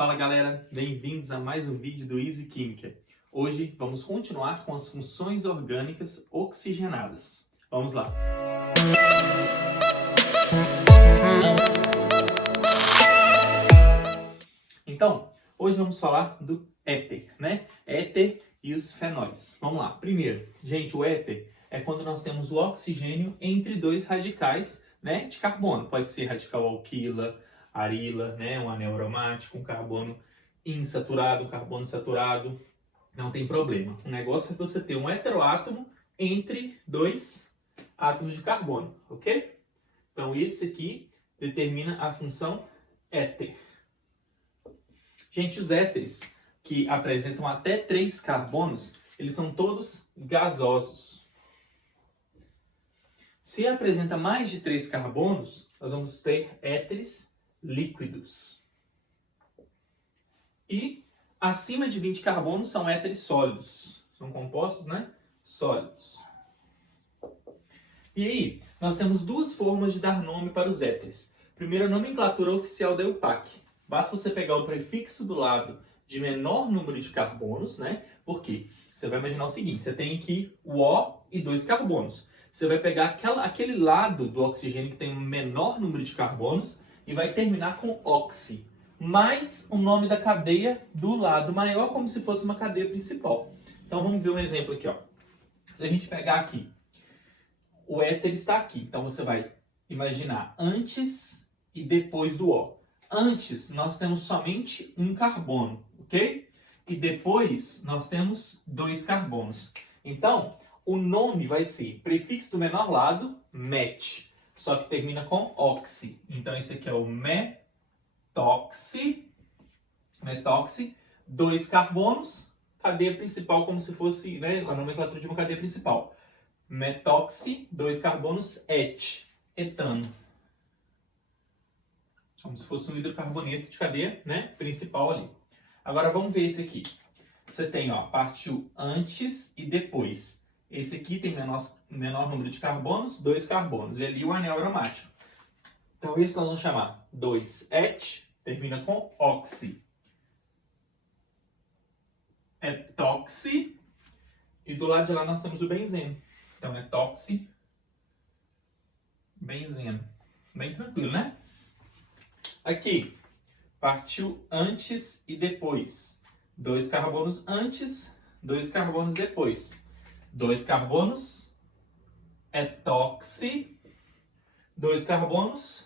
Fala galera, bem-vindos a mais um vídeo do Easy Química. Hoje vamos continuar com as funções orgânicas oxigenadas. Vamos lá! Então, hoje vamos falar do éter, né? Éter e os fenóis. Vamos lá. Primeiro, gente, o éter é quando nós temos o oxigênio entre dois radicais, né, de carbono. Pode ser radical alquila, arila, né, um anel aromático, um carbono insaturado, um carbono saturado. Não tem problema. O negócio é você ter um heteroátomo entre dois átomos de carbono, ok? Então, esse aqui determina a função éter. Gente, os éteres que apresentam até 3 carbonos, eles são todos gasosos. Se apresenta mais de 3 carbonos, nós vamos ter éteres líquidos. E acima de 20 carbonos são éteres sólidos. São compostos, né? Sólidos. E aí, nós temos duas formas de dar nome para os éteres. Primeiro, a nomenclatura oficial da EUPAC. Basta você pegar o prefixo do lado de menor número de carbonos, né? Por quê? Você vai imaginar o seguinte, você tem aqui o O e 2 carbonos. Você vai pegar aquele lado do oxigênio que tem um menor número de carbonos e vai terminar com oxi, mais o nome da cadeia do lado maior, como se fosse uma cadeia principal. Então vamos ver um exemplo aqui, ó. Se a gente pegar aqui, o éter está aqui, então você vai imaginar antes e depois do O. Antes, nós temos somente um carbono, ok? E depois, nós temos 2 carbonos. Então, o nome vai ser prefixo do menor lado, met, só que termina com oxi. Então, esse aqui é o metoxi, 2 carbonos, cadeia principal, como se fosse, né, a nomenclatura de uma cadeia principal. Metoxi, 2 carbonos, etano. Como se fosse um hidrocarboneto de cadeia, né, principal ali. Agora vamos ver esse aqui. Você tem, ó, partiu antes e depois. Esse aqui tem menor número de carbonos, 2 carbonos. E ali o anel aromático. Então esse nós vamos chamar 2-et, termina com oxi. Etoxi. E do lado de lá nós temos o benzeno. Então etoxi, benzeno. Bem tranquilo, né? Aqui, partiu antes e depois. 2 carbonos antes, 2 carbonos depois. 2 carbonos, etoxi, 2 carbonos,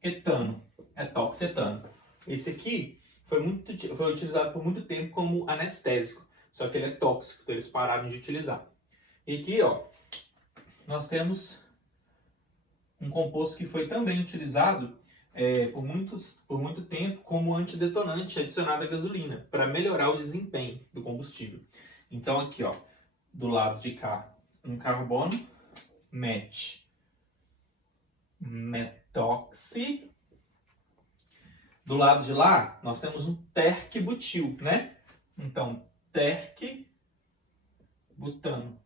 etano. Etoxetano. Esse aqui foi utilizado por muito tempo como anestésico, só que ele é tóxico, então eles pararam de utilizar. E aqui, ó, nós temos um composto que foi também utilizado por muito tempo como antidetonante adicionado à gasolina, para melhorar o desempenho do combustível. Então aqui, ó, do lado de cá, um carbono, metoxi. Do lado de lá, nós temos um terc-butil, né? Então, terc-butano.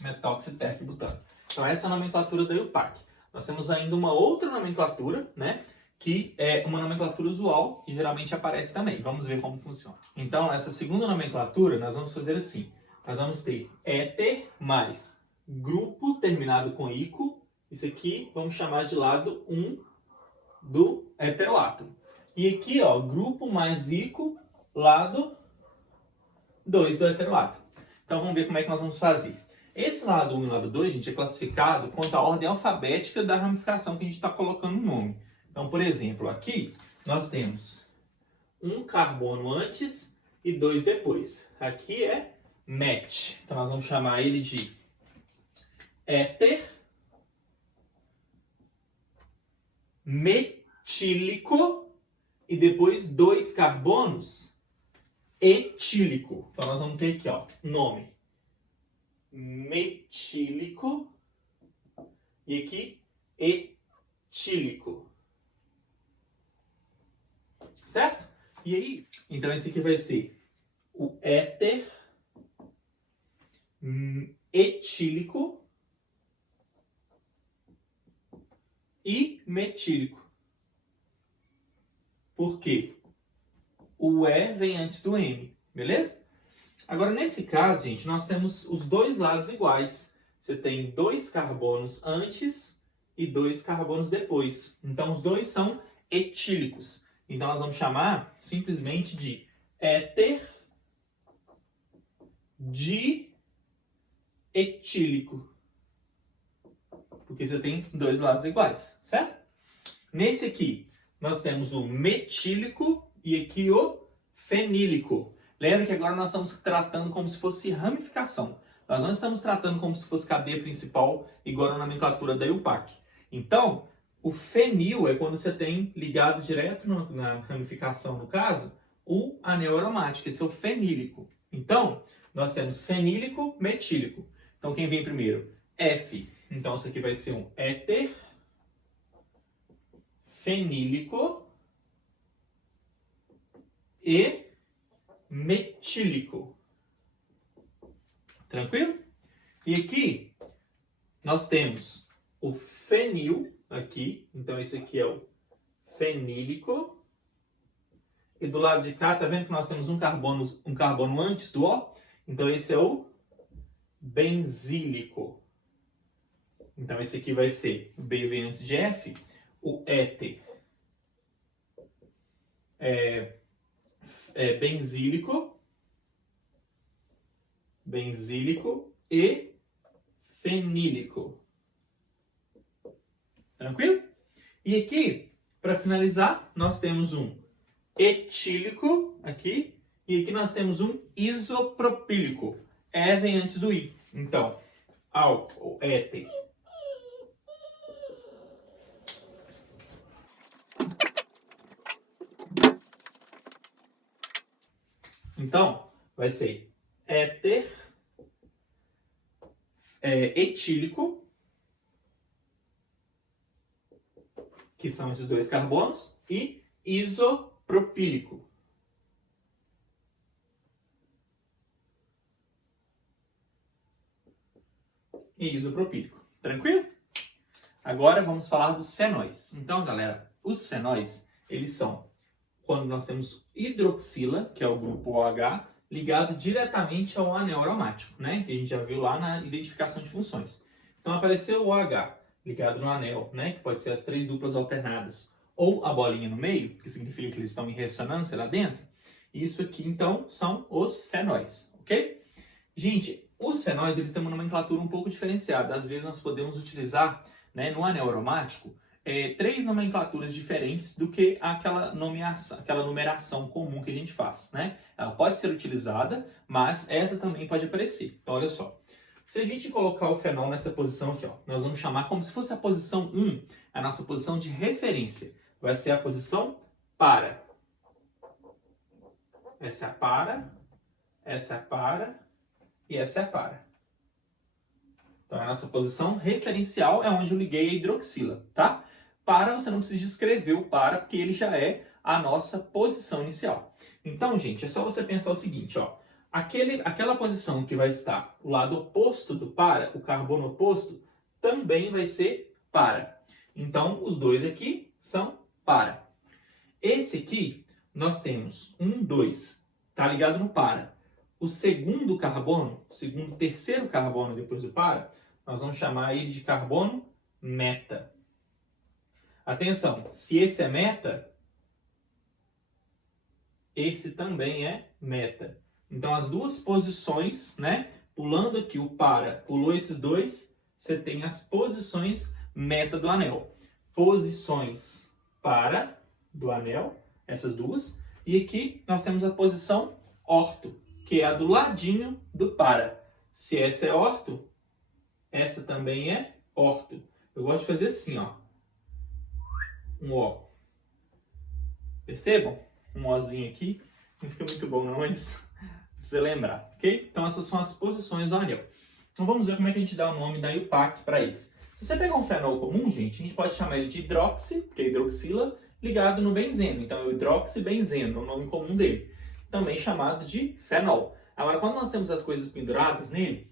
Metoxi-terc-butano. Então, essa é a nomenclatura da EUPAC. Nós temos ainda uma outra nomenclatura, né? Que é uma nomenclatura usual e geralmente aparece também. Vamos ver como funciona. Então, essa segunda nomenclatura, nós vamos fazer assim. Nós vamos ter éter mais grupo terminado com ico. Isso aqui vamos chamar de lado 1 do heteroátomo. E aqui, ó, grupo mais ico, lado 2 do heteroátomo. Então, vamos ver como é que nós vamos fazer. Esse lado 1 e lado 2, gente, é classificado quanto à ordem alfabética da ramificação que a gente está colocando no nome. Então, por exemplo, aqui nós temos um carbono antes e 2 depois. Aqui é met. Então, nós vamos chamar ele de éter metílico e depois 2 carbonos etílico. Então, nós vamos ter aqui, ó, nome metílico e aqui etílico. Certo? E aí, então esse aqui vai ser o éter etílico e metílico. porque o E vem antes do M, beleza? Agora, nesse caso, gente, nós temos os dois lados iguais. Você tem 2 carbonos antes e 2 carbonos depois. Então, os dois são etílicos. Então, nós vamos chamar simplesmente de éter dietílico. Porque você tem dois lados iguais, certo? Nesse aqui, nós temos o metílico e aqui o fenílico. Lembra que agora nós estamos tratando como se fosse ramificação. Nós não estamos tratando como se fosse cadeia principal, igual na nomenclatura da IUPAC. Então, o fenil é quando você tem ligado direto na ramificação, no caso, o anel aromático, esse é o fenílico. Então, nós temos fenílico, metílico. Então, quem vem primeiro? F. Então, isso aqui vai ser um éter fenílico e metílico. Tranquilo? E aqui nós temos o fenil aqui. Então, esse aqui é o fenílico. E do lado de cá, tá vendo que nós temos um carbono antes do O? Então, esse é o benzílico. Então, esse aqui vai ser, o B vem antes de F, o éter benzílico e fenílico. Tranquilo? E aqui, para finalizar, nós temos um etílico aqui, e aqui nós temos um isopropílico. E vem antes do I. Então, álcool, éter. Então, vai ser éter etílico, que são esses dois carbonos, e isopropílico. E isopropílico. Tranquilo? Agora vamos falar dos fenóis. Então, galera, os fenóis, eles são quando nós temos hidroxila, que é o grupo OH, ligado diretamente ao anel aromático, né? Que a gente já viu lá na identificação de funções. Então, apareceu o OH ligado no anel, né? Que pode ser as 3 duplas alternadas, ou a bolinha no meio, que significa que eles estão em ressonância lá dentro. Isso aqui, então, são os fenóis, ok? Gente, os fenóis, eles têm uma nomenclatura um pouco diferenciada. Às vezes, nós podemos utilizar, né, no anel aromático, 3 nomenclaturas diferentes do que aquela numeração comum que a gente faz, né? Ela pode ser utilizada, mas essa também pode aparecer. Então, olha só. Se a gente colocar o fenol nessa posição aqui, ó, nós vamos chamar como se fosse a posição 1, a nossa posição de referência. Vai ser a posição para. Essa é a para, essa é a para e essa é a para. Então, a nossa posição referencial é onde eu liguei a hidroxila, tá? Para, você não precisa escrever o para, porque ele já é a nossa posição inicial. Então, gente, é só você pensar o seguinte, ó. Aquela posição que vai estar o lado oposto do para, o carbono oposto, também vai ser para. Então, os dois aqui são para. Esse aqui, nós temos 1, 2, tá ligado no para. O segundo carbono, terceiro carbono depois do para, nós vamos chamar ele de carbono meta. Atenção, se esse é meta, esse também é meta. Então, as duas posições, né? Pulando aqui o para, pulou esses dois, você tem as posições meta do anel. Posições para do anel, essas duas. E aqui nós temos a posição orto, que é a do ladinho do para. Se essa é orto, essa também é orto. Eu gosto de fazer assim, ó. Um O. Percebam? Um Ozinho aqui. Não fica muito bom não, mas precisa lembrar, ok? Então essas são as posições do anel. Então vamos ver como é que a gente dá o nome da IUPAC para eles. Se você pegar um fenol comum, gente, a gente pode chamar ele de hidroxi, porque é hidroxila, ligado no benzeno. Então é o hidroxibenzeno, é o nome comum dele. Também chamado de fenol. Agora, quando nós temos as coisas penduradas nele,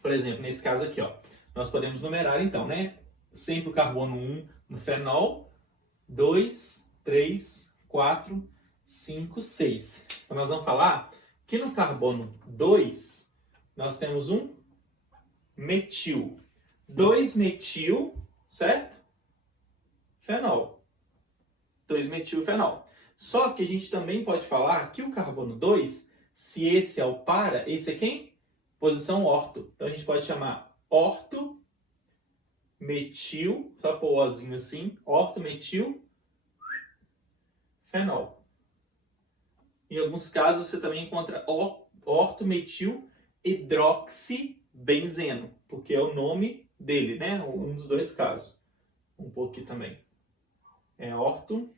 por exemplo, nesse caso aqui, ó, nós podemos numerar então, né? Sempre o carbono 1 no fenol, 2, 3, 4, 5, 6. Então, nós vamos falar que no carbono 2, nós temos um metil. 2-metil, certo? Fenol. 2-metilfenol. Só que a gente também pode falar que o carbono 2, se esse é o para, esse é quem? Posição orto. Então a gente pode chamar orto, metil, só pôr o ozinho assim, orto, metil, fenol. Em alguns casos você também encontra orto, metil, hidroxibenzeno, porque é o nome dele, né? Um dos dois casos. Um pouco aqui também. É orto,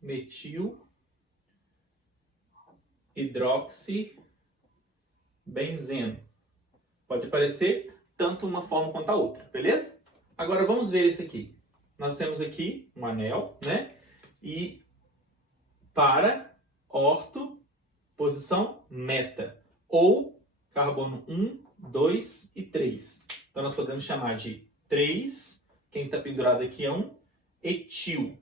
metil, hidroxibenzeno. Pode aparecer tanto uma forma quanto a outra, beleza? Agora vamos ver esse aqui. Nós temos aqui um anel, né? E para, orto, posição meta. Ou carbono 1, 2 e 3. Então nós podemos chamar de 3, quem está pendurado aqui é um etil.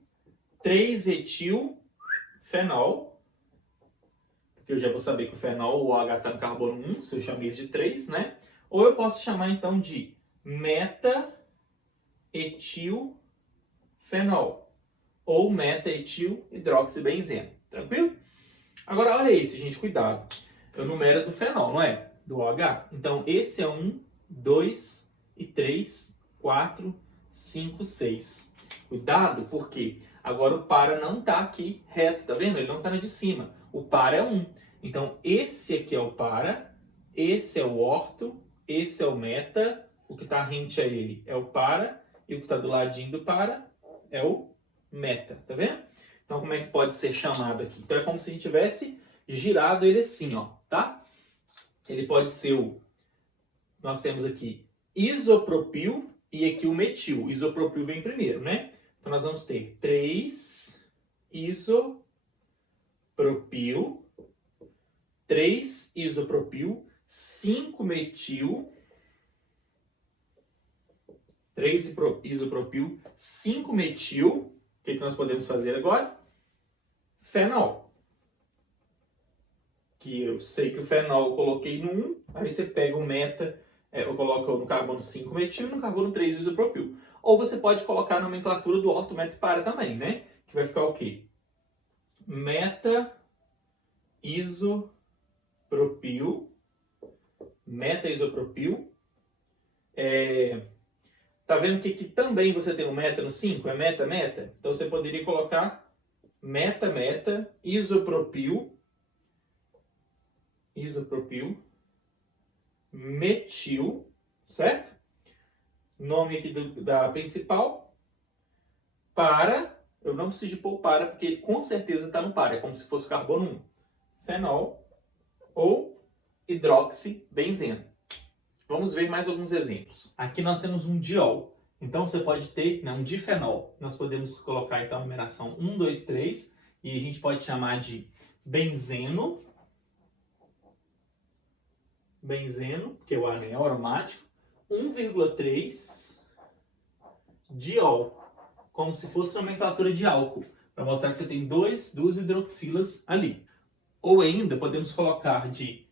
3-etil-fenol, porque eu já vou saber que o fenol, o OH está no carbono 1, se eu chamei de 3, né? Ou eu posso chamar então de meta-etil-fenol, ou meta-etil-hidroxibenzeno, tranquilo? Agora olha esse, gente, cuidado. Eu numero do fenol, não é? Do OH. Então esse é 1, 2 e 3, 4, 5, 6. Cuidado, porque agora o para não está aqui reto, tá vendo? Ele não está na de cima. O para é 1. Então, esse aqui é o para, esse é o orto, esse é o meta, o que está rente a ele é o para, e o que está do ladinho do para é o meta, tá vendo? Então, como é que pode ser chamado aqui? Então, é como se a gente tivesse girado ele assim, ó, tá? Ele pode ser o... Nós temos aqui isopropil e aqui o metil. Isopropil vem primeiro, né? Então, nós vamos ter 3 isopropil, 3 isopropil, 5 metil, 3 isopropil, 5 metil. O que nós podemos fazer agora? Fenol. Que eu sei que o fenol eu coloquei no 1, aí você pega o meta, eu coloco no carbono 5 metil e no carbono 3 isopropil. Ou você pode colocar a nomenclatura do orto, meta e para também, né? Que vai ficar o quê? Meta isopropil. Meta isopropil. Tá vendo que aqui também você tem um meta no 5? É meta, meta? Então você poderia colocar meta, meta, isopropil, metil, certo? Nome aqui da principal. Para, eu não preciso de pôr para, porque com certeza está no para, é como se fosse carbono 1. Fenol ou hidroxibenzeno. Vamos ver mais alguns exemplos. Aqui nós temos um diol. Então você pode ter um difenol. Nós podemos colocar então a numeração 1, 2, 3 e a gente pode chamar de benzeno, que é o anel aromático, 1,3 diol, como se fosse nomenclatura de álcool, para mostrar que você tem duas hidroxilas ali. Ou ainda podemos colocar de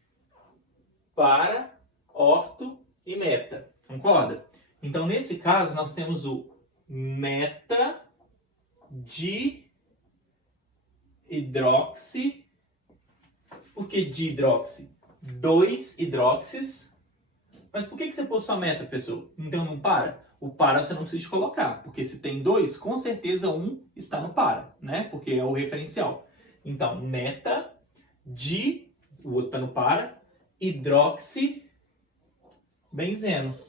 para, orto e meta, concorda? Então nesse caso nós temos o meta de hidroxi. Por que de hidroxi? 2 hidroxis. Mas por que você pôs só meta, professor? Então não para? O para você não precisa colocar, porque se tem 2, com certeza 1 está no para, né? Porque é o referencial. Então, meta de, o outro está no para, hidroxibenzeno.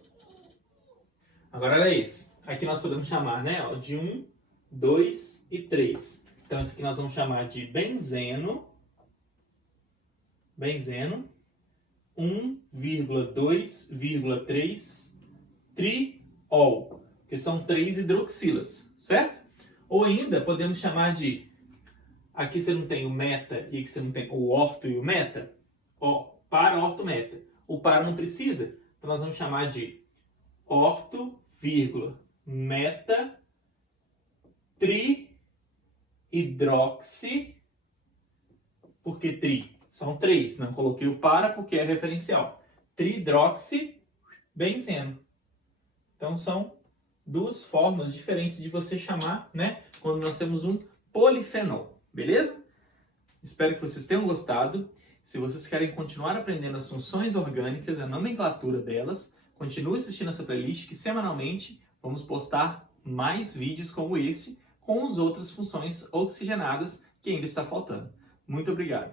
Agora olha esse. Aqui nós podemos chamar, né, de 1, 2 e 3. Então, esse aqui nós vamos chamar de benzeno. 1,2,3 triol, que são 3 hidroxilas, certo? Ou ainda podemos chamar de, aqui você não tem o meta e aqui você não tem o orto e o meta, para, orto, meta. O para não precisa, então nós vamos chamar de orto, meta, hidroxi, porque tri são 3, não coloquei o para porque é referencial. Tridroxibenzeno. Então são duas formas diferentes de você chamar, né, quando nós temos um polifenol, beleza? Espero que vocês tenham gostado. Se vocês querem continuar aprendendo as funções orgânicas, a nomenclatura delas, continue assistindo essa playlist que semanalmente vamos postar mais vídeos como esse com as outras funções oxigenadas que ainda está faltando. Muito obrigado!